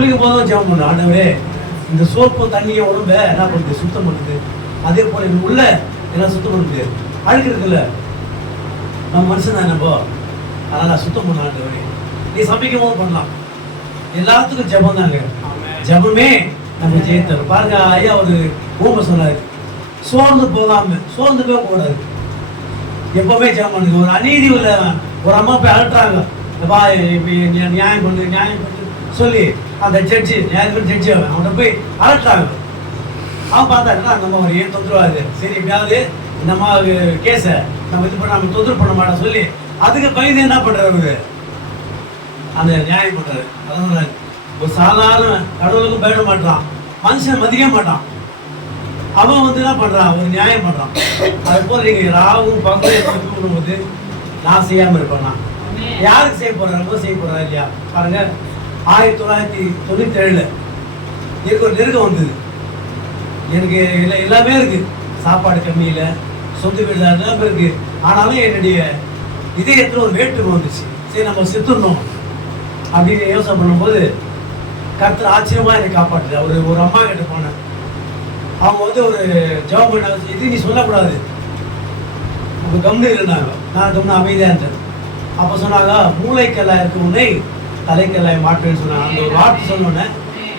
குளிக்கும் போதும் ஜெபம் பண்ணேன் ஆண்டவரே இந்த சோப்பு தண்ணியை உடம்ப என்ன பண்ணுது? சுத்தம் பண்ணுது. அதே போல இது உள்ள என்ன சுத்தம் பண்ணுது. அழுக்கு இருக்குல்ல? நம்ம மனுஷன் தான் நம்ம. அதனால சுத்தம் பண்ண ஆண்டவரே. நீ சமைக்கும் போது பண்ணலாம். எல்லாத்துக்கும் ஜெபம் தாங்க. ஜெபமே நம்ம ஜெயித்தரும் பாருங்க ஐயா ஒரு ஊமை சொன்னாரு சோர்ந்து போகாம சோர்ந்து போக கூடாது. எப்பவுமே ஜெபம் பண்ணுங்க. ஒரு அநீதி உள்ள ஒரு அம்மா போய் அழட்டுறாங்க நியாயம் பண்ணு நியாயம் பண்ணு. சொல்லி அந்த ஜட்ஜி நியாயம் ஜட்ஜி அவன். அவனை போய் அழட்டுறாங்க அவன் பார்த்தா நம்ம ஒரு ஏன் தொந்தரவாது சரி எப்படியாவது நம்ம கேஸை நம்ம இது பண்ணாம தொந்தரவு பண்ண மாட்டோம் சொல்லி அதுக்கு பயந்து என்ன பண்றாரு அவரு? அந்த நியாயம் பண்றாரு. அதான் ஒரு சாதாரண கடவுளுக்கும் பயப்பட மாட்டான். மனுஷன் மதிக்க மாட்டான். அவன் வந்து என்ன பண்றான்? ஒரு நியாயம் பண்றான். அது போல நீங்க ராவும் பகலும் தூங்கும்போது நான் செய்யாம இருப்பேனா? யாருக்கு செய்ய போறாங்க செய்ய போறாரு இல்லையா? பாருங்க. ஆயிரத்தி தொள்ளாயிரத்தி தொண்ணூத்தி ஏழில் எனக்கு ஒரு நெருக்கம் வந்தது. எனக்கு எல்லா எல்லாமே இருக்கு. சாப்பாடு கம்மியில் சொந்த வீடு எல்லாமே இருக்கு. ஆனாலும் என்னுடைய இதயத்தில் ஒரு வேற்றுமை வந்துச்சு. சரி நம்ம செத்துடணும் அப்படின்னு யோசனை பண்ணும்போது கருத்து ஆச்சரியமாக என்னை காப்பாற்றுது ஒரு ஒரு அம்மா கிட்ட போனேன் அவங்க வந்து ஒரு ஜவாப் பண்ண இது நீ சொல்லக்கூடாது. அப்போ கம்னு இருந்தாங்க. நான் கம்னு அமைதியாக இருந்தேன். அப்போ சொன்னாங்க மூளைக்கல்லாக இருக்கும் உன்னை தலைக்கல்லாய் மாட்டேன்னு சொன்னாங்க அந்த ஒரு வார்த்தை சொன்னோன்னே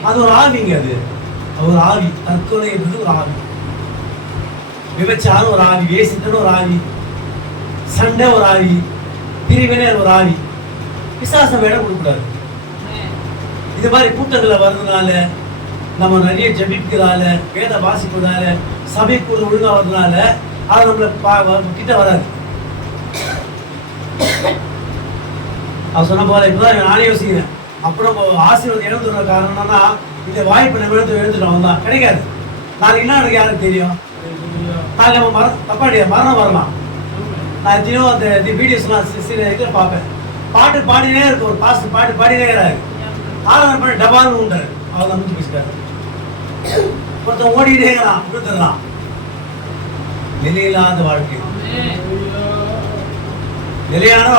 அது ஒரு ஆவிங்க அது. ஒரு ஆவி. தற்கொலை என்பது ஒரு ஆவி. விபச்சாரம் ஒரு ஆவி. வேசித்தன ஒரு ஆவி. சண்டை ஒரு ஆவி. பிரிவினை ஒரு ஆவி. விசாசம் இடம் கொடுக்கூடாது இது மாதிரி கூட்டங்களை வர்றதுனால நம்ம நிறைய ஜபிக்கிறதால வேத வாசிப்பதால சபைக்குள்ள ஒழுங்கா வர்றதுனால அது நம்மள கிட்ட வராது. அவர் சொன்ன போல இப்பதான் நானே யோசிக்கிறேன். அப்புறம் ஆசீர்வாதம் இழந்துடுற காரணம் என்னன்னா இந்த வாய்ப்பு நம்ம எடுத்து எழுந்துட்டோம் தான் கிடைக்காது. நாளைக்கு என்ன எனக்கு யாருக்கு தெரியும்? நாளைக்கு நம்ம மர தப்பாடியா மரணம் வரலாம். நான் தினம் அந்த இந்த வீடியோஸ்லாம் சில இதில் பார்ப்பேன். பாட்டு பாடினே இருக்கு ஒரு பாஸ்ட் பாட்டு பாடினே இருக்கிறாரு ஆராதனை பண்ணி டபால்னு உண்டாரு. அவர் தான் முடிச்சு பேசிட்டாரு ஒருத்தன் ஓடிட்டே இருக்கிறான். விழுந்துடலாம் நிலையில்லாத வாழ்க்கை.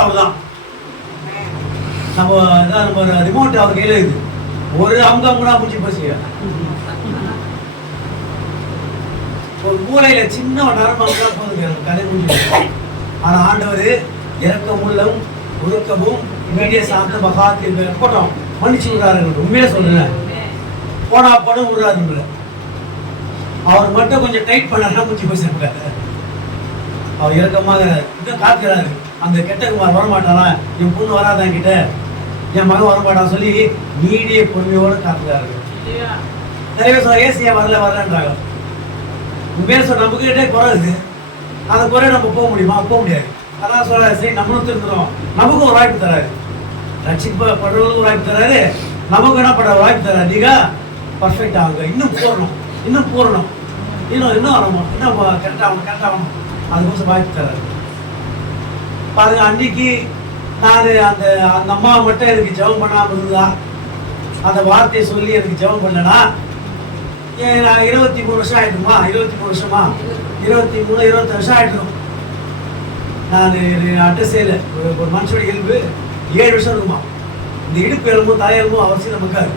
அவ்வளோ தான் நம்ம இதான் நம்ம ரிமோட் அவர் கையில் இருக்குது. ஒரு அவங்க கூட பிடிச்சி பேசுங்க ஒரு மூலையில சின்ன ஒரு நரம்பு அமுக்கா போகுது கதை முடிஞ்சு ஆனால் ஆண்டவர் இறக்கமுள்ளவும் உருக்கமும் இங்கே சார்ந்த மகாத்தி போட்டோம். மன்னிச்சு விடுறாரு உண்மையிலே சொல்றேன். போனா படம் விடுறாரு அவர் மட்டும் கொஞ்சம் டைட் பண்ணாருன்னா முடிச்சு பேசிருக்காரு அவர் இறக்கமாக இன்னும் காக்கிறாரு அந்த கெட்ட குமார் வரமாட்டானா என் பொண்ணு வராதா கிட்ட என் மகன் வரமாட்டான் சொல்லி நீடிய பொறுமையோடு காக்கிறாரு நிறைய பேர் சொல்ல ஏசியா வரல வரலன்றாங்க. உண்மையில சொல்ல நம்ம கிட்டே குறை இருக்கு. அந்த குறை நம்ம போக முடியுமா? போக முடியாது. அதான் சொல்ல சரி நம்மளும் திருந்துறோம் நமக்கும் ஒரு வாய்ப்பு தராரு. ரட்சிப்பு படுறவங்களுக்கு ஒரு வாய்ப்பு தராரு. நமக்கு என்ன பண்ற? வாய்ப்பு தராரு. நீங்க பர்ஃபெக்ட் ஆகுங்க. இன்னும் பூரணும் இன்னும் பூரணும் இன்னும் இன்னும் வரணும். இன்னும் கரெக்டாக ஆகணும் கரெக்டாக ஆகணும். அதுக்கோசம் வாய்ப்பு தராரு. பாருங்க அன்னைக்கு நான் அந்த அந்த அம்மா மட்டும் எனக்கு ஜெபம் பண்ணாம இருந்தா அந்த வார்த்தையை சொல்லி எனக்கு ஜெபம் பண்ணனா நான் இருபத்தி மூணு வருஷம் ஆயிடுமா இருபத்தி மூணு வருஷமா? இருபத்தி மூணு இருபத்தி வருஷம் ஆயிடும் நான் அட்ரஸேல ஒரு ஒரு மனுஷோட எலும்பு ஏழு வருஷம் இருக்குமா? இந்த இடுப்பு எலும்பும் தலையெலும்பும் அவசியம் நமக்காது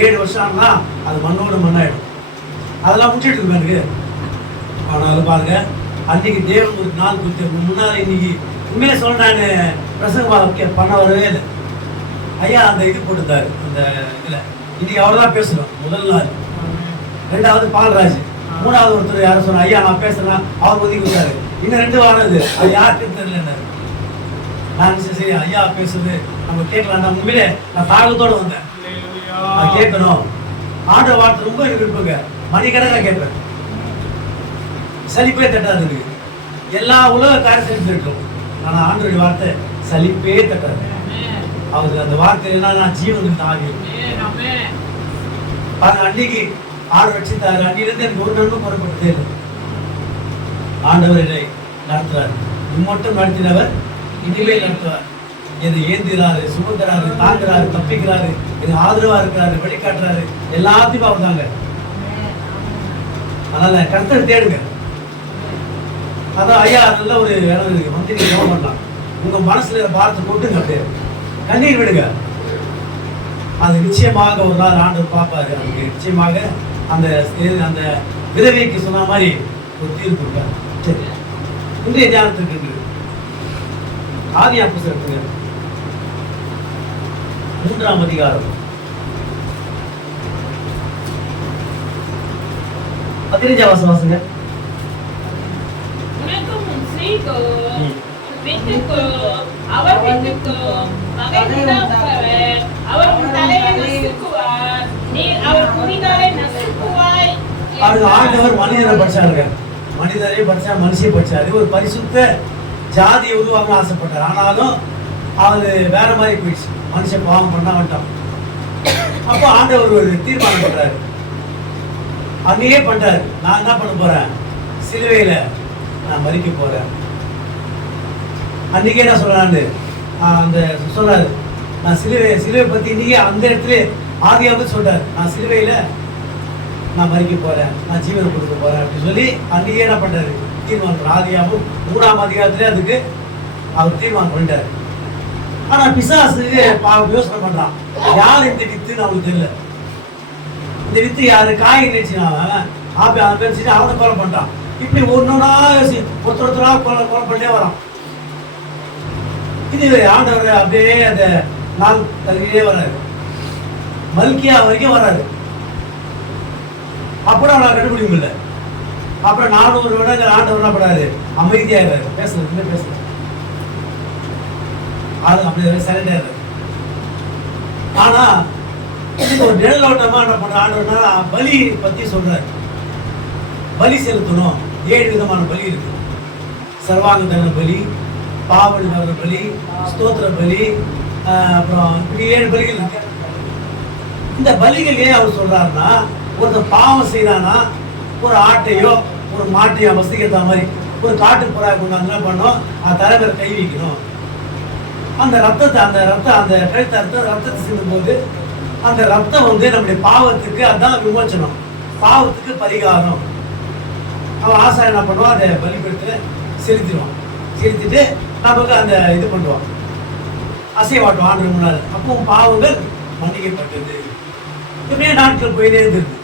ஏழு வருஷம் ஆனால் அது மண்ணோட மண்ணாயிடும். அதெல்லாம் முடிச்சுட்டு இருக்கு எனக்கு ஆனாலும் பாருங்க அன்னைக்கு தேவன் ஒரு நாள் கொடுத்து முன்னால் இன்னைக்கு உண்மையில சொல்கிறேன் நான் பிரசங்க பண்ண வரவே இல்லை. ஐயா அந்த இது போட்டிருந்தாரு அந்த இதில். இன்னைக்கு அவர் தான் பேசணும் முதல் நாள். ரெண்டாவது பால்ராஜ். மூணாவது ஒருத்தர் யாரும் சொன்னா ஐயா நான் பேசுறேன். அவர் ஒதுக்கி விட்டாரு இன்னும் ரெண்டு வாரம் அது யாருக்கும் தெரியல நான் சரி சரி ஐயா பேசுறது நம்ம கேட்கலாம். நான் உண்மையிலே நான் தாகத்தோடு வந்தேன். நான் கேட்கணும். ஆண்ட வார்த்தை ரொம்ப எனக்கு விருப்பங்க. மணிக்கணக்காக கேட்பேன். சலிப்பே தட்டாது எல்லா உலக காரியம் செஞ்சு இருக்கும். ஆனா ஆண்டோடைய வார்த்தை சலிப்பே தட்டாது அவருக்கு அந்த வார்த்தை என்ன நான் ஜீவனுக்கு ஆகி பாருங்க அன்னைக்கு ஆடு வச்சுட்டாரு அன்னிலிருந்து எனக்கு ஒரு நன்மை புறப்பட்டதே இல்லை. ஆண்டவர் என்னை நடத்துறாரு. இம்மட்டும் நடத்தினவர் இனிமேல் நடத்துவார். என்னை ஏந்திராரு சுமந்துறாரு தாங்குறாரு தப்பிக்கிறாரு எனக்கு ஆதரவா இருக்கிறாரு வழிகாட்டுறாரு. எல்லாத்தையும் அவர் தாங்க அதனால கருத்தர் தேடுங்க. அதான் ஐயா நல்ல ஒரு இடம் இருக்கு. வந்து நீங்க ஜெபம் பண்ணலாம் உங்க மனசுல பாரத்தை கொட்டுங்க அப்படியே. கண்ணீர் விடுங்க. அது நிச்சயமாக ஒரு நாள் ஆண்டவர் பார்ப்பாரு. அதுக்கு நிச்சயமாக அந்த அந்த விதவைக்கு சொன்ன மாதிரி ஒரு தீர்ப்பு இருக்காரு சரி. இன்றைய தியானத்துக்கு ஆதியா புஸ்தகத்துங்க மூன்றாம் அதிகாரம். பதினஞ்சா வாசம் வாசுங்க. உன் வீட்டுக்கோ, அவர் வீட்டுக்கோ பகை உண்டாக்குவர். அவர் உன் தலையை நசுக்குவார். நீர் அவர் குதிகாலை நசுக்குவாய். அது ஆண்டவர் மனிதனை படிச்சாருங்க. மனிதரை படிச்சா மனுஷியை படிச்சாரு. ஒரு பரிசுத்த ஜாதியை உருவாக்க ஆசைப்பட்டார். ஆனாலும் அது வேற மாதிரி போயிடுச்சு. மனுஷன் பாவம் பண்ண வந்துட்டான். அப்போ ஆண்டவர் ஒரு தீர்மானம் பண்றாரு. அங்கேயே பண்றாரு நான் என்ன பண்ண போறேன்? சிலுவையில நான் மறிக்க போகிறேன் அன்றைக்கே என்ன சொல்றாரு அந்த சொல்றாரு நான் சிலுவை சிலுவை பற்றி இன்னைக்கே அந்த இடத்துல ஆதியாவது சொல்கிறார் நான் சிலுவையில் நான் மறிக்க போகிறேன் நான் ஜீவனை கொடுக்க போகிறேன் அப்படின்னு சொல்லி அன்றைக்கே என்ன பண்ணுறாரு தீர்மானம் ஆதியாவும் மூணாம் அதிகாரத்துலேயே அதுக்கு அவர் தீர்மானம் பண்ணிட்டாரு. ஆனால் பிசாசு யோசனை பண்ணுறான் யார் இந்த வித்துன்னு அவனுக்கு தெரியல. இந்த வித்து யாரு? காய் நினைச்சுனா ஆப்பி அவன் பேசிட்டு அவனை கொலை பண்ணுறான் இப்படி ஒன்னொன்னா யோசி ஒருத்தர் ஒருத்தரா கொலை கொலை பண்ணே வரான். இது ஆண்டவர் அப்படியே அந்த நாள் தகுதியே வராரு. மல்கியா வரைக்கும் வராது அப்புறம் அவளை கண்டுபிடிக்க முடியல. அப்புறம் நானூறு வருடங்கள் ஆண்டவர் என்ன பண்ணாரு அமைதியாகிறாரு பேசுறது இல்லை பேசுறது ஆளு அப்படியே சரண்டாரு ஆனா இதுக்கு ஒரு நிழலோட்டமா என்ன பண்ற ஆண்டவர்னா பலி பத்தி சொல்றாரு. பலி செலுத்தணும். ஏழு விதமான பலி இருக்கு. சர்வாங்க தகன பலி பாவடி தகன பலி ஸ்தோத்திர பலி அப்புறம் இப்படி ஏழு பலிகள் இருக்கு. இந்த பலிகள் ஏன் அவர் சொல்றாருன்னா ஒருத்தர் பாவம் செய்யறானா ஒரு ஆட்டையோ ஒரு மாட்டையோ வசதிக்கேற்ற மாதிரி ஒரு காட்டு புறா கொண்டாந்து என்ன பண்ணோம் அந்த தலைவர் கை வைக்கணும். அந்த ரத்தத்தை அந்த ரத்தம் அந்த கழுத்த ரத்தம் ரத்தத்தை சிந்தும் போது அந்த ரத்தம் வந்து நம்முடைய பாவத்துக்கு அதான் விமோச்சனம். பாவத்துக்கு பரிகாரம். அவன் ஆசை என்ன பண்ணுவான்? அதை பலிபடுத்த செலுத்திடுவான். செலுத்திட்டு நமக்கு அந்த இது பண்ணுவான். அசைவாட்டும் ஆண்டு அப்பவும் பாவங்கள் மன்னிக்கப்பட்டது. இப்படியே நாட்கள் போயிட்டே இருந்தது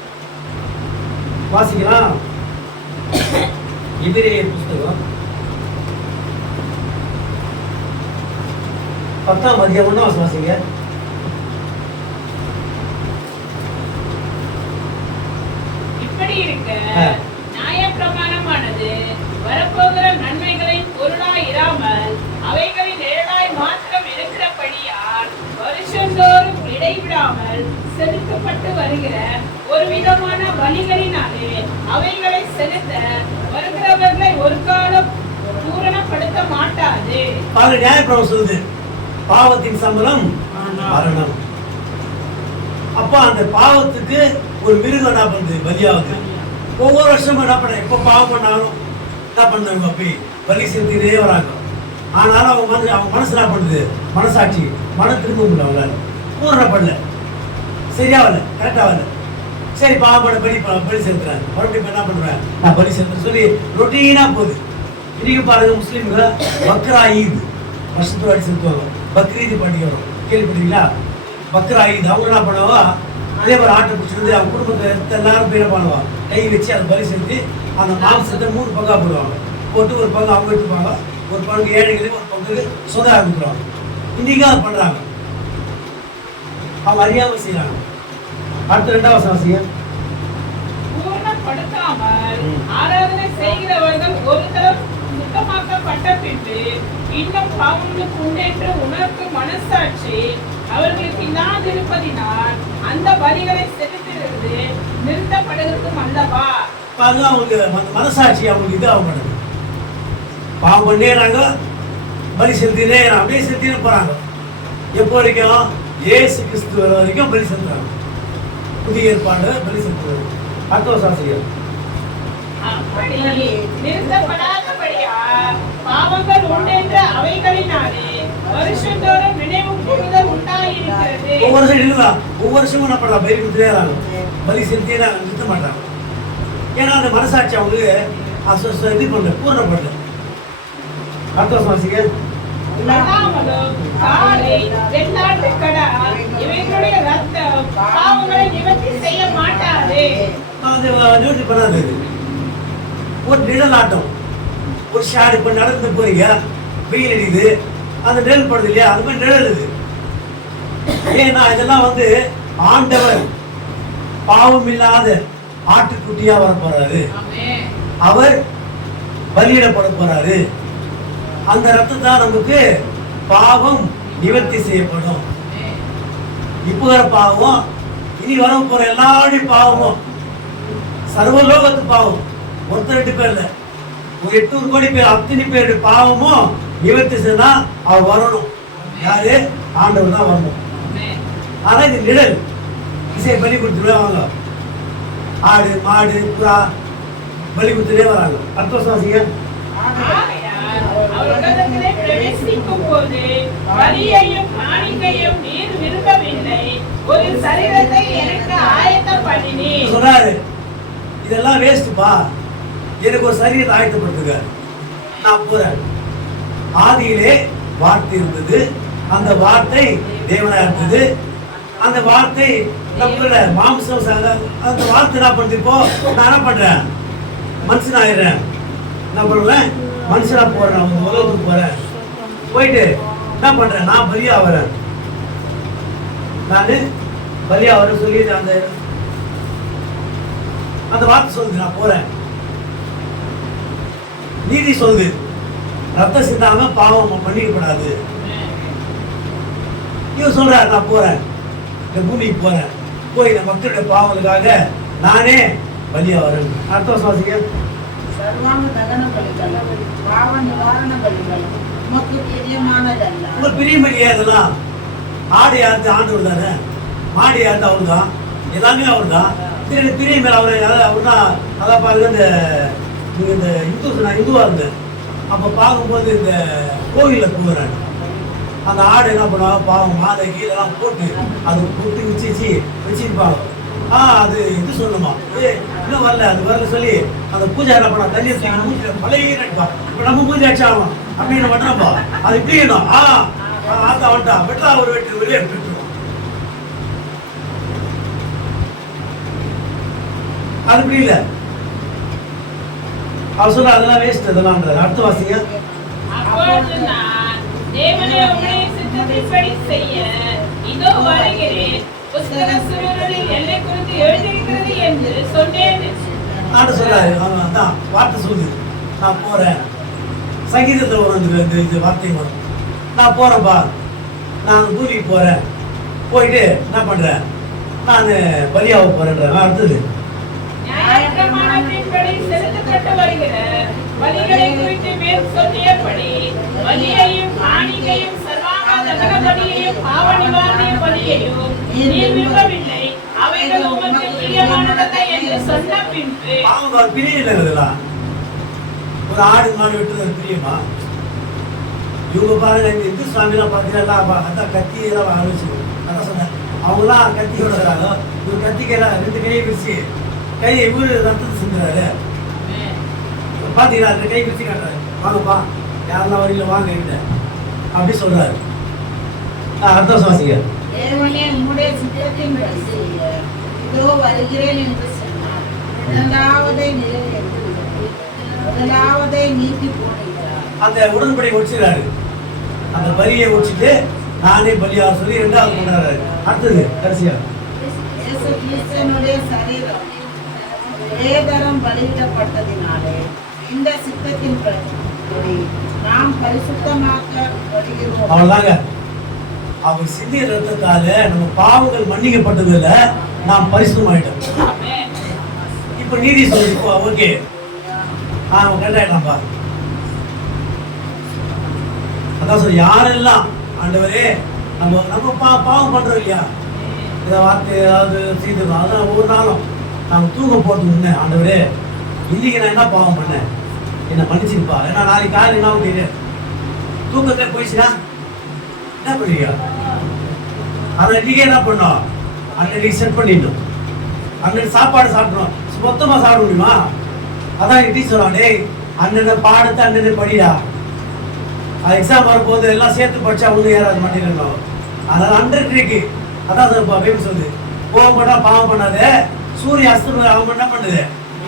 வாசிக்கலாம். எதிரேயர் புஸ்தகம். பத்தாம் மதியம் ஒன்றும் வாசிங்க. இப்படி இருக்க வரப்போகிற நன்மைகளின் பொருளாய் இராமல் அவைகளின் நிழலாய் மாத்திரம் இருக்கிறபடியால் வருஷந்தோறும் இடைவிடாமல் செலுத்தப்பட்டு வருகிற ஒரு விதமான பலிகளினாலே அவைகளை செலுத்த வருகிறவர்களை ஒரு காலம் பூரணப்படுத்த மாட்டாது. பாருங்க நியாயப்பிரமம் சொல்லுது? பாவத்தின் சம்பளம் மரணம். அப்ப அந்த பாவத்துக்கு ஒரு மிருகம் என்ன பண்ணுது பலியாகுது ஒவ்வொரு வருஷமும் என்ன பண்ண எப்ப பாவம் பண்ணாலும் என்ன பண்ணுவாங்க போய் பலி செஞ்சுட்டே வராங்க. ஆனாலும் அவங்க மனசு அவங்க மனசு என்ன பண்ணுது? மனசாட்சி மன திரும்ப முடியல அவங்களால. பூரண பண்ணல சரியா வரல. கரெக்டாக வரல. சரி பாவப்பட பலி பலி செலுத்துறாங்க மறுபடியும் என்ன பண்ணுறேன் நான் பலி செலுத்துறேன் சொல்லி ரொட்டீனாக போகுது. இன்னைக்கு பாருங்க முஸ்லீம்கள் பக்ரா ஈத் வருஷத்து வாடி செலுத்துவாங்க. பக்ரீது பண்டிகை வரும். கேள்விப்பட்டீங்களா பக்ரா ஈத் அவங்க என்ன பண்ணுவா அதே மாதிரி ஆட்டை பிடிச்சிருந்து அவங்க குடும்பத்தை எல்லாரும் பேர பண்ணுவா கை வச்சு அதை பலி செலுத்தி அந்த மாംസத்தை மூணு பங்கா போடுவாங்க. போட்டு ஒரு பங்கு அவங்க எடுத்துப்பாங்க. ஒரு பங்கு ஏழைகளுக்கு ஒரு பங்கு சொத ஆரம்பிக்கிறாங்க இன்னைக்கும் அதை பண்றாங்க. அவங்க அறியாம செய்யறாங்க அடுத்த ரெண்டாவது அவசியம் பூர்ணப்படுத்தாமல் ம். ஆராதனை செய்கிறவர்கள் ஒரு தரம் சுத்தமாக்கப்பட்ட பின்பு இன்னும் பாவங்களுக்கு உண்டென்று உணர்க்கும் மனசாட்சி அவர்களுக்கு இல்லாதிருப்பதினால் அந்த பலிகளை செலுத்துகிறது நிறுத்தப்படுகிறதும் அல்லவா? பாருங்க அவங்களுக்கு மன- மனசாட்சி அவங்களுக்கு இது மாட்டேங்குது பாவம் பண்ணிடுறாங்க பலி செலுத்தினே அப்படியே செலுத்தினே போறாங்க. எப்போ வரைக்கும்? ஏசு கிறிஸ்து வர வரைக்கும் பலி செலுத்துறாங்க. புதிய ஏற்பாடு பலி செலுத்துறது. ஆசிரியர் அப்படி நிறுத்தப்படாதபடியா பாவங்கள் உண்டென்ற அவைகளினாலே வருஷந்தோறும் நினைவு கூறுதல் உண்டாயிருக்கிறது. ஒவ்வொரு வருஷம் இல்லைங்களா ஒவ்வொரு வருஷமும் என்ன பண்ணலாம் பலி கொடுத்துட்டே இருக்காங்க. பலி செலுத்தியே நிறுத்த மாட்டாங்க. ஏன்னா அந்த மனசாட்சி அச- அச- இது பண்ணல பூர்ணப்படல அடுத்த வருஷம் வாசிங்க. நிவர்த்தி பண்ணாது. ஒரு நிழலாட்டம். ஒரு ஷேடு இப்போ நடந்து போறீங்க. வெயில் அடிக்குது அந்த நிழல் படுது இல்லையா? அது மாதிரி நிழல் இது ஏன்னா இதெல்லாம் வந்து ஆண்டவர் பாவம் இல்லாத ஆட்டுக்குட்டியா வர போறாரு. அவர் பலியிடப்பட போறாரு. அந்த ரத்தம் தான் நமக்கு பாவம் நிவர்த்தி செய்யப்படும். இப்போ வர பாவம் இனி வர போற எல்லாருடைய பாவமும் சர்வலோகத்து பாவம். ஒருத்தர் ரெண்டு பேர் இல்லை. ஒரு எட்நூறு கோடி பேர் அத்தனை பேருடைய பாவமும் நிவர்த்தி செய்யனா அவர் வரணும். யாரு? ஆண்டவர் தான் வரணும். ஆனா இது நிழல். இசை பலி கொடுத்துருவே வாங்க. ஆடு மாடு புறா பலி கொடுத்துட்டே வராங்க. அடுத்த வருஷம் வாசிங்க. ஆகையால் அவர் உலகத்திலே பிரவேசிக்கும் போது பலியையும் காணிக்கையும் நீர் விரும்பவில்லை. ஒரு சரீரத்தை எனக்கு ஆயத்தம் பண்ணினீர் சொல்றாரு இதெல்லாம் வேஸ்ட்பா எனக்கு ஒரு சரீரத்தை ஆயத்தப்படுத்துங்க. நான் போறேன். ஆதியிலே வார்த்தை இருந்தது. அந்த வார்த்தை தேவனா இருந்தது. அந்த வார்த்தை நம்மள மாம்சம் அந்த வார்த்தை என்ன பண்ணுது இப்போ? நான் என்ன பண்றேன்? மனுஷன் ஆயிடுறேன். என்ன பண்ணுவேன் மனுஷனா போறேன். அவங்க உலகத்துக்கு போறேன். போயிட்டு என்ன பண்றேன்? நான் பலியா வரேன் நான் பலியா வரேன் சொல்லி அந்த அந்த வார்த்தை சொல்லுது நான் போறேன். நீதி சொல்லுது. ரத்தம் சிந்தாம பாவம் பண்ணிடக்கூடாது இவர் சொல்றாரு நான் போறேன். இந்த பூமிக்கு போறேன். போய் இந்த மக்களுடைய பாவங்களுக்காக நானே பலியா வரேன். அர்த்தம் சுவாசிங்க பிரியமணியா இதெல்லாம் ஆடு யாருக்கு? ஆண்டவர் தானே. மாடு யாருக்கு? அவரு தான். எல்லாமே அவர் தான். பிரிய மேல அவர் அவர் தான் அதான் பாருங்க இந்த இந்த இந்து நான் இந்துவா இருந்தேன். அப்போ பார்க்கும்போது இந்த கோவிலில் போகிறேன் அந்த ஆடு என்ன பண்ணுவாங்க? பாவம் மாலை கீழெல்லாம் போட்டு அது போட்டு வச்சு வச்சு வச்சிருப்பாங்க. ஆ அது இது சொல்லணுமா? ஏ இன்னும் வரல அது வரல சொல்லி அந்த பூஜை என்ன பண்ணா தண்ணி ஊத்தி மூஞ்சில பழைய இப்போ நம்ம பூஜை அடிச்சாகணும் அப்படின்னு பண்ணுறப்பா அது இப்படி ஆ ஆ, ஆத்தா வந்துட்டா வெட்டா ஒரு வெட்டு வெளியே விட்டுருவோம் அது இப்படி இல்லை அவர் சொல்ற அதெல்லாம் வேஸ்ட் அதெல்லாம் அடுத்த வாசிங்க. நான் தேவனே உம்முடைய சித்தத்தின்படி செய்ய இதோ வருகிறேன். புஸ்தக சுருளில் என்னை குறித்து எழுதியிருக்கிறது என்று சொன்னேன். நாட்டு சொல்றாரு அவன் அதான் வார்த்தை சொல்லுது. நான் போறேன். சங்கீதத்தில் வரும் இந்த இந்த- வார்த்தை வரும். நான் போறேன்ப்பா நான் பூமிக்கு போறேன். போயிட்டு என்ன பண்றேன்? நான் பலியாக போறேன்ற அடுத்தது. நியாயப்பிரமாணத்தின்படி செலுத்தப்பட்டு வருகிற பலிகளை குறித்து மேல் சொல்லியபடி பலியையும் காணிக்கையும் சர்வாங்க தகன பலியையும் பாவ நிவாரண பலியையும் நீர் விரும்பவில்லை. அவைகள் உமக்கு பிரியமானதல்ல என்று சொன்ன பின்பு அவங்க ஒரு பிரியம் இல்லைங்களா? ஒரு ஆடு மாடு வெட்டுறது பிரியமா? இவங்க பாருங்க இந்த இந்து சுவாமிலாம் பார்த்தீங்கன்னா அப்ப அதான் கத்தி எல்லாம் ஆரம்பிச்சு அதான் சொன்னேன். அவங்களாம் கத்தியோட இருக்கிறாங்க. இவர் கத்தி கையில ரெண்டு கையை பிரிச்சு கையை இவரு ரத்தத்தை சிந்துறாரு. பாத்தீங்களா ரெண்டு கை பிரிச்சு காட்டுறாரு. வாங்கப்பா யாரெல்லாம் வரீங்களோ வாங்க என்கிட்ட. அப்படி சொல்றாரு. ஆ, அடுத்த வருஷம் வாசிங்க. தேவனே உம்முடைய சித்தத்தின்படி செய்ய. இதோ வருகிறேன் என்று சொன்னார். இரண்டாவதை முதலாவதை நீக்கி போடுகிறார். அந்த உடன்படி ஒடிச்சிடறாரு அந்த பலியை ஒடிச்சிட்டு நானே பலியாக சொல்லி ரெண்டாவது கொண்டாடுறாரு. அடுத்தது கடைசியா. சரீரம். வேதரம் பலியிடப்பட்டதினாலே இந்த சித்தத்தின் படி நாம் பரிசுத்தமாக்கப்படுகிறோம் அவ்வளவுதாங்க. அவர் சிந்திய ரத்தத்தால நம்ம பாவங்கள் மன்னிக்கப்பட்டதுல நாம் பரிசுத்தமாயிட்டோம். ஆயிட்டோம் இப்போ நீதி சொல்லுது. ஓகே. ஆ அவன் கண்டாயிட்டான்பா அதான் சொல்லி யாரெல்லாம் ஆண்டவரே நம்ம நம்ம பா பாவம் பண்றோம் இல்லையா? இதை வார்த்தை ஏதாவது செய்திருந்தோம் அதான் ஒவ்வொரு நாளும். நான் தூங்க போகிறது உண்மை ஆண்டவரே இன்னைக்கு நான் என்ன பாவம் பண்ணேன்? என்னை மன்னிச்சிருப்பா. ஏன்னா நாளைக்கு காலையில் என்ன ஆகும் தெரியாது தூக்கத்தை என்ன பண்ணுவீங்க? அதை இன்னைக்கு என்ன பண்ணோம்? அன்னைக்கு செட் பண்ணிடணும். அன்னைக்கு சாப்பாடு சாப்பிடணும். மொத்தமாக சாப்பிட முடியுமா? அதான் டீச்சர் சொல்லுவான் டேய் அண்ணனை பாடத்தை அண்ணனை படியா அது எக்ஸாம் வரும்போது எல்லாம் சேர்த்து படிச்சா ஒன்றும் ஏறாது மாட்டேங்கிறோம் அதனால அண்டர் ட்ரீக்கு அதான் சார் பைபிள் சொல்லுது. கோவம் பண்ணா பாவம் பண்ணாதே. சூரிய அஸ்தம் அவன் என்ன பண்ணுது?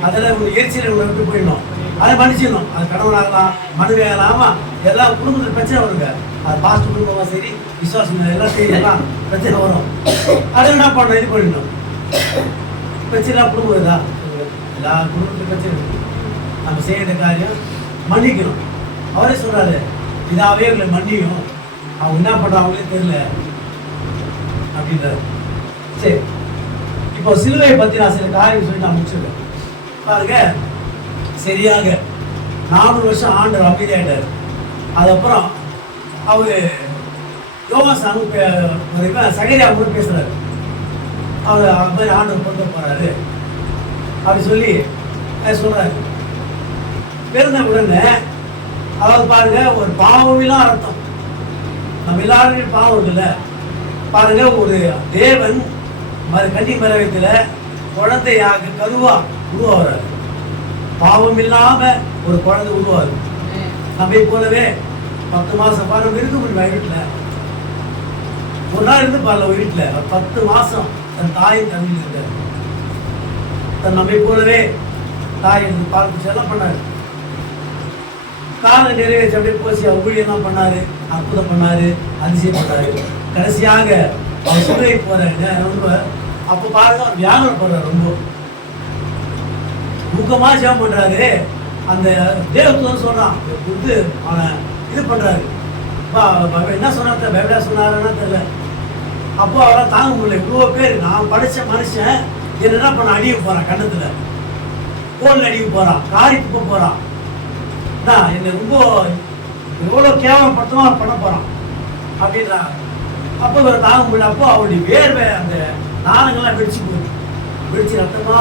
அதில் ஒரு எரிச்சலை உங்களை விட்டு போயிடணும். அதை மன்னிச்சிடணும். அது கடவுளாகலாம் ஆகலாம் மனைவி ஆமா எல்லாம் குடும்பத்தில் பிரச்சனை வருங்க. அது பாஸ்ட் குடும்பமா சரி விசுவாசம் எல்லாம் சரி எல்லாம் பிரச்சனை வரும். அதை என்ன பண்ணணும்? இது பண்ணிடணும். பிரச்சனை குடும்பம் இதா எல்லா குடும்பத்துக்கும் பிரச்சனை நம்ம செய்ய செய்யற காரியம் மன்னிக்கணும். அவரே சொல்றாரு இதாகவே இவங்களை மன்னியும். அவங்க என்ன பண்ணுறாங்களே தெரியல. அப்படின்றாரு. சரி. இப்போ சிலுவையை பற்றி நான் சில காரியம் சொல்லி நான் முடிச்சிருக்கேன். பாருங்க. சரியாக நானூறு வருஷம் ஆண்டு அமைதியாயிட்டார். அதுக்கப்புறம் அவர் யோகாசாமி ஒரு இவன் சகரியா கூட பேசுகிறாரு அவர் அது மாதிரி கொண்டு போகிறாரு அப்படி சொல்லி சொல்கிறாரு பிறந்த உடனே அதாவது பாருங்க ஒரு பாவமில்லாம் அர்த்தம் நம்ம எல்லாருமே பாவம் இருக்குல்ல. பாருங்க ஒரு தேவன் மறு கன்னி மரவத்தில் குழந்தையாக கருவா உருவாகிறார். பாவம் இல்லாம ஒரு குழந்தை உருவாரு நம்மை போலவே பத்து மாசம் பாருங்க இருக்க முடியும் வீட்டில்? ஒரு நாள் இருந்து பாருங்க வீட்டில். வீட்டுல பத்து மாசம் தன் தாய் தன்மையில் இருந்தார் தன் நம்மை போலவே தாய் இருந்து பார்த்து எல்லாம் பண்ணாரு. காலை நிறைவேற்றி அப்படியே போச்சு. அவர் பண்ணாரு அற்புதம் பண்ணாரு அதிசயம் பண்ணாரு. கடைசியாக மதுரை சுரை ரொம்ப. அப்போ பாருங்க அவர் வியாபாரம் பண்றாரு ரொம்ப. ஊக்கமாக ஜெபம் பண்றாரு. அந்த தேவத்துவம் சொல்கிறான் புத்து அவனை இது பண்றாரு. பா- பா- என்ன சொன்னா பேபடா சொன்னாருன்னா தெரியல. அப்போ அவரால் தாங்க முடியல இவ்வளோ பேர் நான் படித்த மனுஷன் என்ன பண்ண அடிக்க போறான் கண்ணத்தில் கோல் அடிக்க போறான் காரி துப்ப போறான். நான் என்னை ரொம்ப எவ்வளோ கேவலப்படுத்தமாக பண்ண போறான். அப்படின்றாங்க. அப்போ ஒரு தாகம் போயிட்டப்போ அவருடைய வேர்வை அந்த நாணங்கள்லாம் வெடிச்சு போயிடுச்சு வெடிச்சு ரத்தமா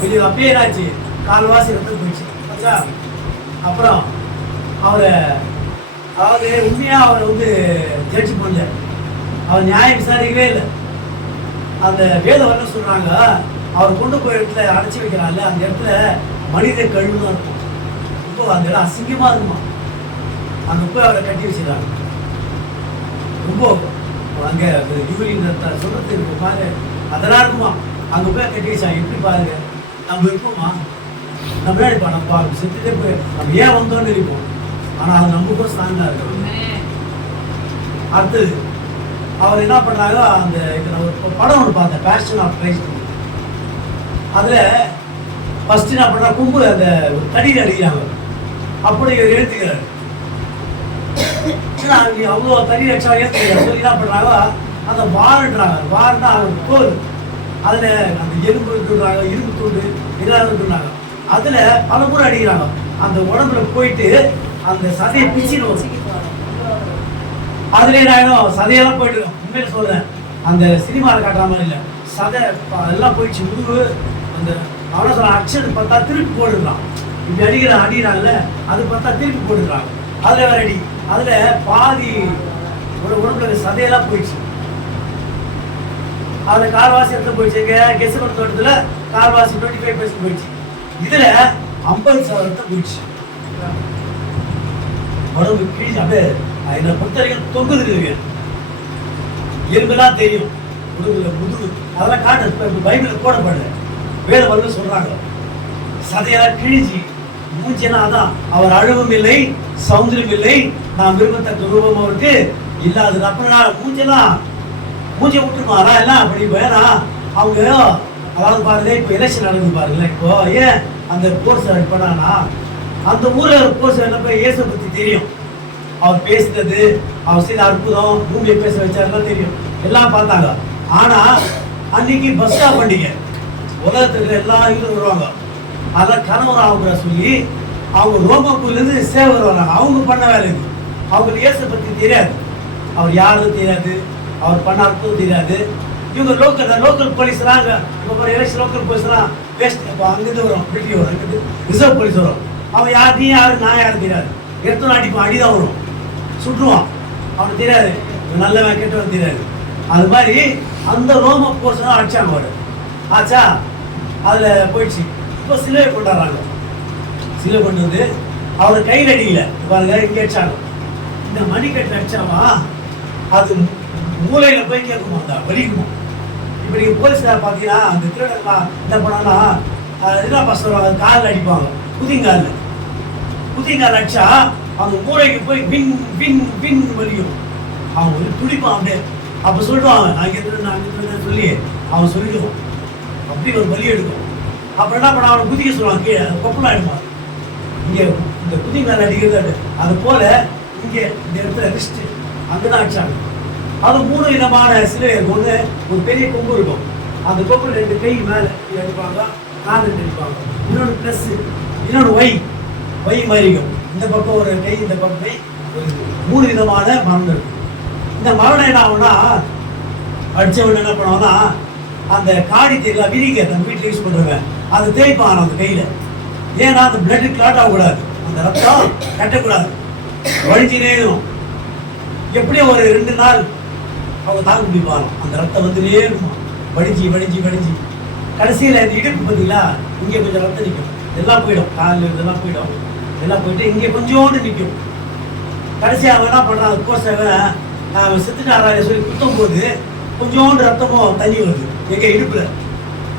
வெளியே அப்பயே என்னாச்சு? கால்வாசி ரத்தம் போயிடுச்சு. அப்புறம் அவரை அதாவது உண்மையாக அவரை வந்து ஜட்ஜ் பண்ணல அவர் நியாயம் விசாரிக்கவே இல்லை. அந்த வேத வர சொல்கிறாங்க அவர் கொண்டு போய் இடத்துல அடைச்சி வைக்கிறாங்கல்ல அந்த இடத்துல மனித கழிவு தான் இருக்கும் ரொம்ப அந்த இடம் அசிங்கமாக இருக்குமா? அந்த போய் அவரை கட்டி வச்சுக்கிறாங்க ரொம்ப அங்கே யூரின் ரத்தம் சொல்றது இருக்கு பாரு. அதெல்லாம் இருக்குமா அங்கே போய் கட்டி எப்படி பாருங்க? நம்ம இருப்போமா? நம்ம ஏன் நம்ம செத்துட்டே போய் நம்ம ஏன் வந்தோம்னு இருப்போம் ஆனால் அது நமக்கும் ஸ்ட்ராங்காக ஸ்ட்ராங்கா இருக்கணும். அடுத்தது அவர் என்ன பண்ணாங்க அந்த இப்போ நான் ஒரு படம் ஒன்று பார்த்தேன் பேஷன் ஆஃப் கிரைஸ்ட் அதில் ஃபஸ்ட்டு என்ன பண்ணுறா கும்பு அந்த ஒரு தடியில் அடிக்கிறாங்க. அப்படி இவர் எழுத்துக்கிறார் ஏன்னா அவ்வளோ தண்ணி அடிச்சா ஏற்றுக்கிறார் சொல்லி என்ன பண்றாங்க அந்த வாருன்றாங்க வாருன்னா அவங்க தோல் அதில் அந்த எலும்பு இருக்குன்றாங்க இரும்பு தூண்டு இதெல்லாம் இருக்குன்றாங்க அதில் பல முறை அடிக்கிறாங்க அந்த உடம்புல போயிட்டு அந்த சதையை பிச்சிடும் அதுலேயே என்ன ஆயிடும் சதையெல்லாம் போயிட்டு உண்மையில சொல்கிறேன் அந்த சினிமாவில் காட்டுற மாதிரி இல்லை சதை எல்லாம் போயிடுச்சு முதுகு அந்த அவ்வளோ சொல்ல அக்ஷன் பார்த்தா திருப்பி போட்டுருக்கான் இப்படி அடிக்கிற அடிக்கிறாங்கல்ல அது பார்த்தா திருப்பி போட்டுருக்காங்க அதில் வேற அடி அதுல பாதி ஒரு உடம்புல சதையெல்லாம் போயிடுச்சு. அதுல கால்வாசி எடுத்து போயிடுச்சு. இங்க கெசுமன் தோட்டத்துல கால்வாசி டுவெண்ட்டி ஃபைவ் பர்சன்ட் போயிடுச்சு. இதுல ஐம்பது சதவீதத்தை போயிடுச்சு. உடம்பு கிழிச்சு அப்படியே என்னை பொறுத்த வரைக்கும் தொங்குது இருக்கு. எலும்புலாம் தெரியும். முதுகுல முதுகு. அதெல்லாம் காட்டு இப்போ பைபிள் போடப்படல வேறு வந்து சொல்றாங்க. சதையெல்லாம் கிழிஞ்சி மூஞ்செல்லாம் அதான். அவர் அழுவும் இல்லை சௌந்தரியம் இல்லை நாம் விரும்பத்தக்க ரூபம் அவருக்கு இல்லாதது. அப்புறம் நான் மூஞ்செல்லாம் மூஞ்சை விட்டுருமாரா எல்லாம் அப்படி வேணா அவங்க அதாவது பாருங்க இப்போ எலெக்ஷன் நடக்குது பாருங்களேன். இப்போ ஏன் அந்த கோர்ஸ் பண்ணானா அந்த ஊரில் கோர்ஸ் என்ன போய் இயேசு பற்றி தெரியும். அவர் பேசினது அவர் செய்த அற்புதம் பூமியை பேச வச்சாருலாம் தெரியும். எல்லாம் பார்த்தாங்க. ஆனால் அன்னைக்கு ஸ்டாப் பண்டிகை உலகத்துக்கு எல்லா இதுவும் வருவாங்க. அதான் கணவர் ஆகுற சொல்லி அவங்க ரோமக்குள்ளேருந்து சேவர் வராங்க. அவங்க பண்ண வேலை இது. அவங்களுக்கு இயேசு பற்றி தெரியாது. அவர் யாரும் தெரியாது. அவர் பண்ண தெரியாது. இவங்க லோக்கல் லோக்கல் போலீஸ்லாம் இப்போ பாரு எலெக்ஷன் லோக்கல் போலீஸ்லாம் வேஸ்ட் இப்போ அங்கேருந்து வரும். பிடி வரும். அங்கேருந்து ரிசர்வ் போலீஸ் வரும். அவன் யார் நீ யார் நான் யாரும் தெரியாது. எடுத்து அடிப்பான் அடிதான் வரும். சுட்டுருவான். அவனுக்கு தெரியாது. நல்லவன் கெட்டவன் தெரியாது. அது மாதிரி அந்த ரோம போர்ஸ் தான் அடிச்சாங்க அவர். ஆச்சா? அதில் போயிடுச்சு. இப்போ சிலுவை கொண்டாடுறாங்க. சிலுவை கொண்டு வந்து அவர் கையில் அடிக்கல. பாருங்க இங்கே அடிச்சாங்க. இந்த மணிக்கட்டு அடிச்சாவா? அது மூளையில போய் கேட்குமா அந்த வலிக்குமா? இப்ப நீங்க போலீஸ்கார பார்த்தீங்கன்னா அந்த திருடர்லாம் என்ன பண்ணாங்கன்னா என்ன பசங்க காலில் அடிப்பாங்க. குதிங்காலில் குதிங்கால் அடிச்சா அவங்க மூளைக்கு போய் வின் வின் வின் வலியும். அவன் ஒரு துடிப்பான் அப்படியே. அப்போ சொல்லிடுவான் நான் இங்கே திருடு நான் இங்கே சொல்லி அவன் சொல்லிடுவான். அப்படி ஒரு வலி எடுக்கும். அப்புறம் என்ன பண்ண அவனை குதிக்க சொல்லுவான் கீழே கொப்பலாம் எடுப்பான் இங்கே இந்த குதிங்கால் அடிக்கிறது அது. அது போல இங்கே இந்த இடத்துல ரிஸ்ட் அங்கதான் அடிச்சாங்க. அது மூணு விதமான சிலை இருக்கும் ஒரு பெரிய கொம்பு இருக்கும். அந்த கொம்பு ரெண்டு கை மேலே எடுப்பாங்க அடிப்பாங்க கால் ரெண்டு இன்னொன்று ப்ளஸ் இன்னொன்று ஒய் ஒய் மாதிரி இருக்கும். இந்த பக்கம் ஒரு கை இந்த பக்கம் கை. ஒரு மூணு விதமான மரணம் இருக்கும். இந்த மரணம் என்ன ஆகும்னா அடித்தவன் என்ன பண்ணுவாங்கன்னா அந்த காடி தெரியல விரிக்க நம்ம வீட்டில் யூஸ் பண்ணுறவன் அதை தேய்ப்பான் அந்த கையில். ஏன்னா அந்த பிளட் கிளாட் ஆகக்கூடாது. அந்த ரத்தம் கட்டக்கூடாது. வழிஞ்சினே இருக்கும் எப்படியும் ஒரு ரெண்டு நாள் அவங்க தாங்க முடிப்பாங்க அந்த ரத்தம் வந்துட்டே இருக்கும் வடிஞ்சு வடிஞ்சு வடிஞ்சு கடைசியில் இந்த இடுப்பு பார்த்தீங்களா? இங்கே கொஞ்சம் ரத்தம் நிற்கும். எல்லாம் போயிடும். காலில் இதெல்லாம் போயிடும். எல்லாம் போயிட்டு இங்கே கொஞ்சோண்டு நிற்கும். கடைசியாக அவன் என்ன பண்ணுறான் கோர்ஸ் அவன் செத்துட்டாரா சொல்லி குத்தும் போது கொஞ்சோண்டு ரத்தமும் தண்ணி வருது. எங்கே இடுப்புல.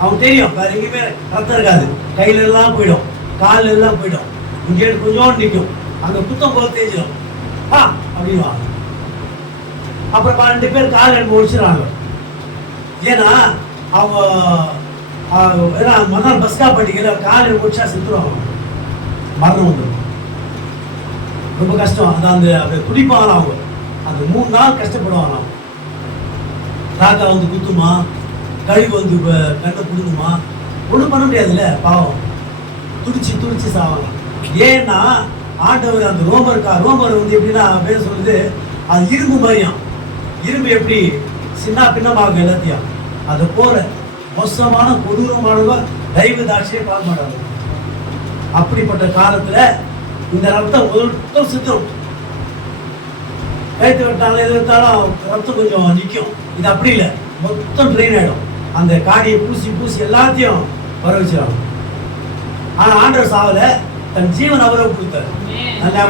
அவன் தெரியும் வேறு எங்கேயுமே ரத்தம் இருக்காது. கையில எல்லாம் போயிடும். காலில் எல்லாம் போயிடும். இங்கே கொஞ்சோண்டு நிற்கும். அந்த குத்தம் போல தெரிஞ்சிடும். ஆ அப்படின்வாங்க அப்புறம் பன்னெண்டு பேர் கால் எடுத்து முடிச்சிடறாங்க ஏன்னா அவங்க ஏன்னா மறுநாள் பஸ்கா பண்டிகையில் கால் எடுத்து முடிச்சா செத்துருவாங்க. மரணம் வந்துடும் ரொம்ப கஷ்டம். அதான் அந்த அப்படியே துடிப்பாங்க அவங்க. அந்த மூணு நாள் கஷ்டப்படுவாங்க. அவங்க ராக்கா வந்து குத்துமா? கழிவு வந்து ப- கண்ணை குடுக்குமா ஒன்றும் பண்ண முடியாதுல்ல பாவம். துடிச்சு துடிச்சு சாவாங்க ஏன்னா ஆண்டவர் அந்த ரோமர் ரோமர் வந்து எப்படின்னா பேர் சொல்லுது அது இரும்பு மரியம் இரும்பு எப்படி? சின்ன பின்னமாக எல்லாத்தையும் அது போல மோசமான கொடூரமானவ தெய்வ தாட்சியை பார்க்க மாட்டாங்க. அப்படிப்பட்ட காலத்துல இந்த ரத்தம் முதல் சுத்தம். கைத்து வெட்டாலும் எது வெட்டாலும் ரத்தம் கொஞ்சம் நிற்கும் இது அப்படி இல்லை. மொத்தம் ட்ரெயின் ஆகிடும் அந்த காடியை பூசி பூசி எல்லாத்தையும் வர வச்சிடும் ஆனால் ஆண்டவர் சாவலை. தன் ஜீவன் அவரை கொடுத்தார். நல்லா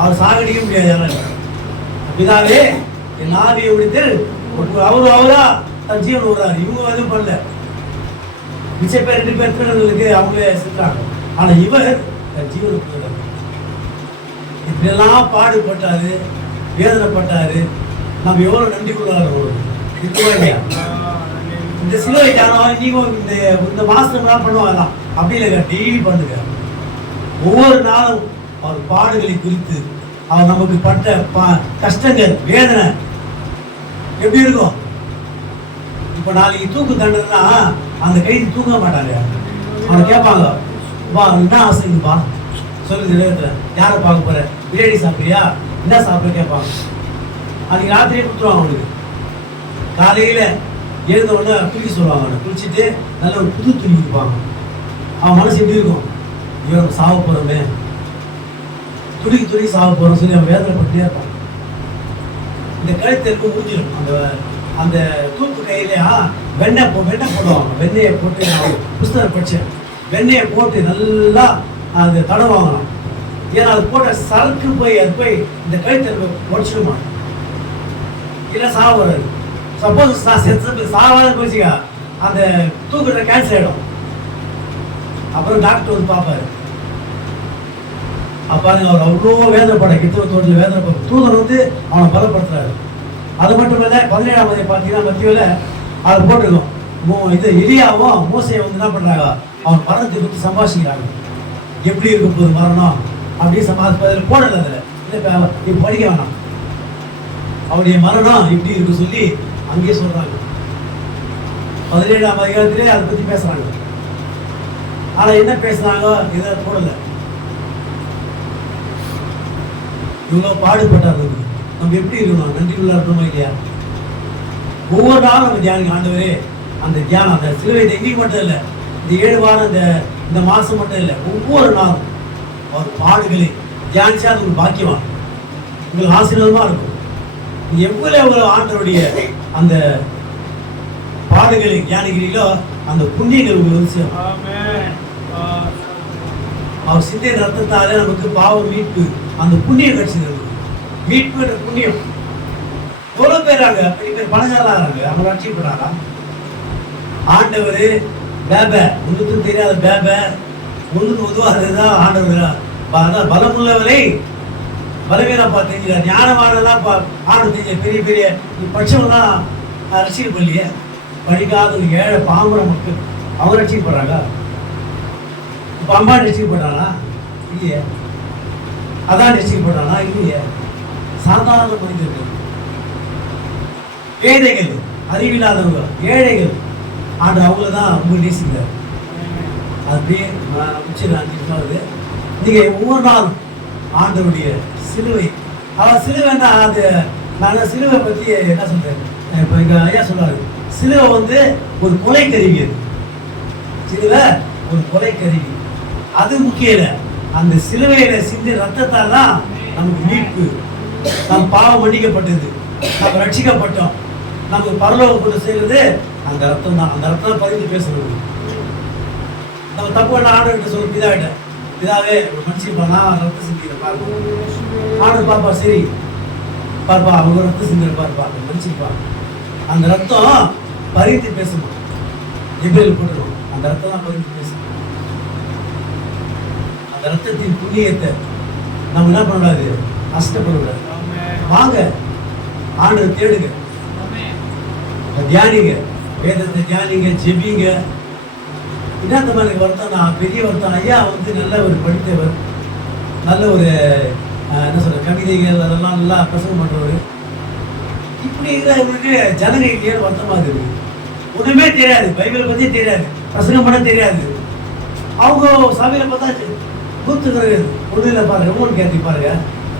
அவர் சாகடிக்க முடியாது பிதாவே என் ஆவியை விடுத்து அவரு அவரா தன் ஜீவன் விடுறாரு இவங்க எதுவும் பண்ணல. மிச்ச பேர் ரெண்டு பேர் திருடங்களுக்கு அவங்களே செத்துறாங்க ஆனா இவர் தன் ஜீவனை கொடுத்தாரு. இப்படியெல்லாம் பாடுபட்டாரு வேதனைப்பட்டாரு. நம்ம எவ்வளவு நன்றி இல்லையா இந்த சிலுவை தியானம் நீங்க இந்த இந்த மாசம்லாம் பண்ணுவாங்க அப்படி இல்லைங்க டெய்லி பண்ணுங்க. ஒவ்வொரு நாளும் அவர் பாடுகளை குறித்து அவர் நமக்கு பட்ட பா- கஷ்டங்கள் வேதனை. எப்படி இருக்கும்? இப்ப நாளைக்கு தூக்கு தண்டனைனா அந்த கைது தூங்க மாட்டாங்க. அவனை கேட்பாங்க வா என்ன ஆசைங்கப்பா சொல்லு யாரை பார்க்க போற? பிரியாணி சாப்பிடுறியா? என்ன சாப்பிட? கேட்பாங்க. அதுக்கு ராத்திரியே கொடுத்துருவாங்க அவனுக்கு காலையில எழுந்த உடனே குளிக்க சொல்லுவாங்க அவனை. குளிச்சுட்டு நல்ல ஒரு புது துணி இருப்பாங்க அவன் மனசு எப்படி இருக்கும்? ஐயோ சாக போகிறோமே துடிக்கி துடிக்கி சாக போகிறோம் சொல்லி அவன் வேதனைப்பட்டுட்டே இருப்பான். இந்த கழுத்து ஊஞ்சிடும் அந்த அந்த தூக்கு கையிலையா? வெண்ணெய் போ வெண்ணெய் போடுவாங்க. வெண்ணெயை போட்டு நான் புஸ்தகம் படிச்சேன். வெண்ணெயை போட்டு நல்லா அது தடவாங்க ஏன்னா அது போட்ட சரக்கு போய் அது போய் இந்த கழுத்தை உடச்சிடுமா இல்லை சாக வராது சப்போஸ் நான் செத்து சாவாத போச்சுக்கா அந்த தூக்குற கேன்சல் ஆகிடும் அப்புறம் டாக்டர் வந்து பார்ப்பாரு. பாருங்க அவர் அவ்வளோ வேதனைப்பட கித்தவ வேதனை வேதனைப்பட தூதர் வந்து அவனை பலப்படுத்துறாரு. அது மட்டும் இல்லை பதினேழாம் தேதி பார்த்தீங்கன்னா மத்தியில் அது போட்டிருக்கோம். மோ- இது இலியாவும் மோசையை வந்து என்ன பண்ணுறாங்க அவன் மரணத்தை பற்றி சம்பாஷிக்கிறாங்க. எப்படி இருக்கும் போது மரணம்? அப்படின்னு சம்பாதிப்பதில் அதில் போடல அதில். இல்லை நீ படிக்க வேணாம். அவருடைய மரணம் இப்படி இருக்கு சொல்லி அங்கேயே சொல்கிறாங்க பதினேழாம் அதிகாரத்திலே அதை பற்றி பேசுகிறாங்க ஆனால் என்ன பேசுனாங்க இதை போடலை. இவ்வளவு பாடுபட்டார்கள். நம்ம எப்படி இருக்கணும்? நன்றி உள்ள இருக்கணுமா இல்லையா? ஒவ்வொரு நாளும் நம்ம தியானிக்க ஆண்டவரே அந்த தியானம் அந்த சிலுவை இன்னைக்கு மட்டும் இல்லை இந்த ஏழு வாரம் இந்த இந்த மாசம் மட்டும் இல்லை ஒவ்வொரு நாளும் அவர் பாடுகளை தியானிச்சா அது ஒரு பாக்கியமாக உங்களுக்கு ஆசீர்வாதமாக இருக்கும். எவ்வளோ எவ்வளவு எவ்வளவு ஆண்டவருடைய அந்த பாடுகளை தியானிக்கிறீங்களோ அந்த புண்ணியங்கள் உங்களுக்கு வந்து சேரும். அவர் சிந்தை ரத்தத்தாலே நமக்கு பாவ மீட்பு அந்த புண்ணியம் கிடைச்சது மீட்பு புண்ணியம். எவ்வளவு பேராங்க அப்படி பேர் பணக்காரலாம் இருக்காங்க அவங்க அச்சீவ் பண்ணாரா ஆண்டவர் பேப. ஒன்றுக்கும் தெரியாத பேப. ஒன்றுக்கு உதவாததுதான் ஆண்டவர். அதான் பலமுள்ளவரை. பலவீனம் ஞானமானதான் பா ஆண்டு தெரிஞ்ச பெரிய பெரிய பட்சம்லாம் ரசிகர் பண்ணலையே படிக்காத ஏழை பாம்புற மக்கள் அவங்க ரசிக்க இப்போ அம்மா ரசிக்க போட்டானா இல்லையே. அதான் ரசிக்க போட்டானா இல்லையே. சாதாரண மனிதர்கள். ஏழைகள் அறிவில்லாதவங்க ஏழைகள். ஆண்டு அவங்கள தான் ரொம்ப நேசிக்கிறார். அப்படியே நான் முடிச்சு நீங்கள் ஒவ்வொரு நாள் ஆண்டவருடைய சிலுவை. அவர் சிலுவைன்னா அது நான் சிலுவை பற்றி என்ன சொல்கிறேன் இப்போ எங்கள் ஐயா சொல்றாரு. சிலுவை வந்து ஒரு கொலை கருவி அது. சிலுவை ஒரு கொலை கருவி அது முக்கியம் இல்லை. அந்த சிலுவையில சிந்தி ரத்தத்தால் தான் நமக்கு மீட்பு. நம் பாவம் மன்னிக்கப்பட்டது நம்ம ரட்சிக்கப்பட்டோம். நமக்கு பரலோகம் கொண்டு செய்கிறது அந்த ரத்தம் தான். அந்த ரத்தம் பதிந்து பேசுறது. நம்ம தப்பு என்ன ஆண்டு சொல்லு பிதாவிட்ட பிதாவே ஒரு மனுஷன் ரத்த சிந்திக்கிற பாருங்க. ஆண்டு பாப்பா சரி. பார்ப்பா அவங்க ரத்த சிந்திர பார்ப்பா மனுஷன் அந்த ரத்தம் பறித்து பேசணும். எப்படி போட்டுருவோம் அந்த ரத்தம் தான் பறித்து பேசணும். அந்த ரத்தத்தின் புண்ணியத்தை நம்ம என்ன பண்ணக்கூடாது? நஷ்டப்படக்கூடாது. வாங்க. ஆண்டவர் தேடுங்க. தியானிங்க. வேதத்தை தியானிங்க ஜெபிங்க. இதாந்த மாதிரி வருத்தம் நான் பெரிய வருத்தம் ஐயா வந்து நல்ல ஒரு படித்தவர். நல்ல ஒரு என்ன சொல்ற கவிதைகள் அதெல்லாம் நல்லா பிரசங்கம் பண்ணுறவர் இப்படி இருக்கிற இவருக்கு ஜனங்க இல்லையே வருத்தமா இருக்குது. ஒன்றுமே தெரியாது. பைபிள் பற்றி தெரியாது. பிரசங்கம் பண்ண தெரியாது. அவங்க சபையில் பார்த்தா கூத்துக்கிறது உடலில் பாருங்க ரொம்ப கேட்டி பாருங்க.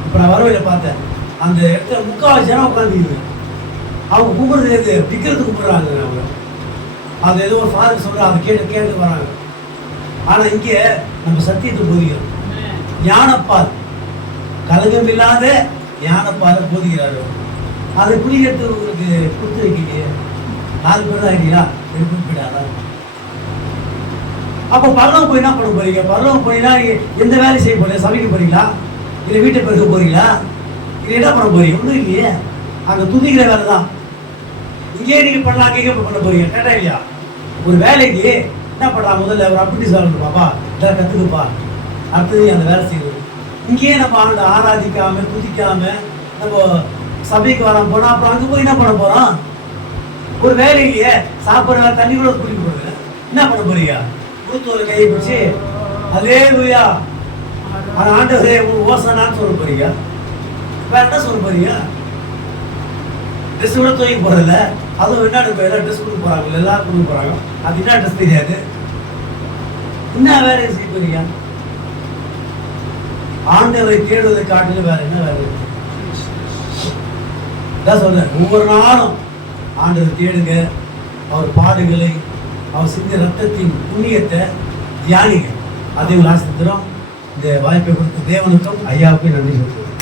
இப்போ நான் வரவையில் பார்த்தேன். அந்த இடத்துல முக்கால் ஜனம் உட்காந்துக்குது அவங்க கும்பிட்றது எது? விற்கிறது கும்பிட்றாங்க அவங்க. அது ஏதோ ஒரு ஃபாதர் சொல்கிற அதை கேட்டு கேட்டு வராங்க. ஆனால் இங்கே நம்ம சத்தியத்தை போதிக்கிறோம். ஞானப்பால். கலகம் இல்லாத ஞானப்பாலை போதிக்கிறாரு அதை குடிக்கிறது உங்களுக்கு கொடுத்து நாலு பேர் தான் இல்லையா எடுத்து போயிடாதான் அப்போ பரலோகம் போய் என்ன பண்ண போறீங்க? பரலோகம் போயினா எந்த வேலையும் செய்ய போறீங்க சமைக்க போறீங்களா? இல்லை வீட்டை பெருக்க போறீங்களா? இல்லை என்ன பண்ண போறீங்க? ஒன்றும் இல்லையே. அங்கே துதிக்கிற வேலை தான் இங்கே நீங்க பண்ணலாம் அங்கே எங்கே பண்ண போறீங்க. கேட்டா இல்லையா? ஒரு வேலைக்கு என்ன பண்ணலாம்? முதல்ல ஒரு அப்ரிட்டிஸ் வேலை பாப்பா. இதெல்லாம் கற்றுக்குப்பா அடுத்தது அந்த வேலை செய்யுது இங்கேயே நம்ம ஆண்டு ஆராதிக்காம துதிக்காம நம்ம சபைக்கு வராம போனால் அப்புறம் அங்கே போய் என்ன பண்ண போகிறோம் ஒரு வேலை இல்லையே. சாப்பிட்ற தண்ணி கூட குடிக்க போகிறது என்ன பண்ண போறீங்க? மூத்தோரை கையை பிடிச்சி அதே லூயா அந்த ஆண்டவரே உங்க ஓசனான்னு சொல்ல போறீங்க. வேற என்ன சொல்ல போறீங்க? ட்ரெஸ் கூட தூக்கி போறதில்ல. அதுவும் வெளிநாடு போய் எல்லாம் ட்ரெஸ் கொடுக்க போறாங்க எல்லாம் கொடுக்க போறாங்க. அது என்ன ட்ரெஸ் தெரியாது. என்ன வேற செய்ய போறீங்க? ஆண்டவரை தேடுவதை காட்டிலும் வேற என்ன வேலை இருக்கு? சொல்றேன். ஒவ்வொரு நாளும் ஆண்டவர் தேடுங்க. அவர் பாடுகளை அவர் செஞ்ச ரத்தத்தின் புண்ணியத்தை தியானிகள் அதையும் ஆசிரியரும் இந்த வாய்ப்பை கொடுத்த தேவனுக்கும் ஐயாவுக்கும் நன்றி சொல்கிறேன்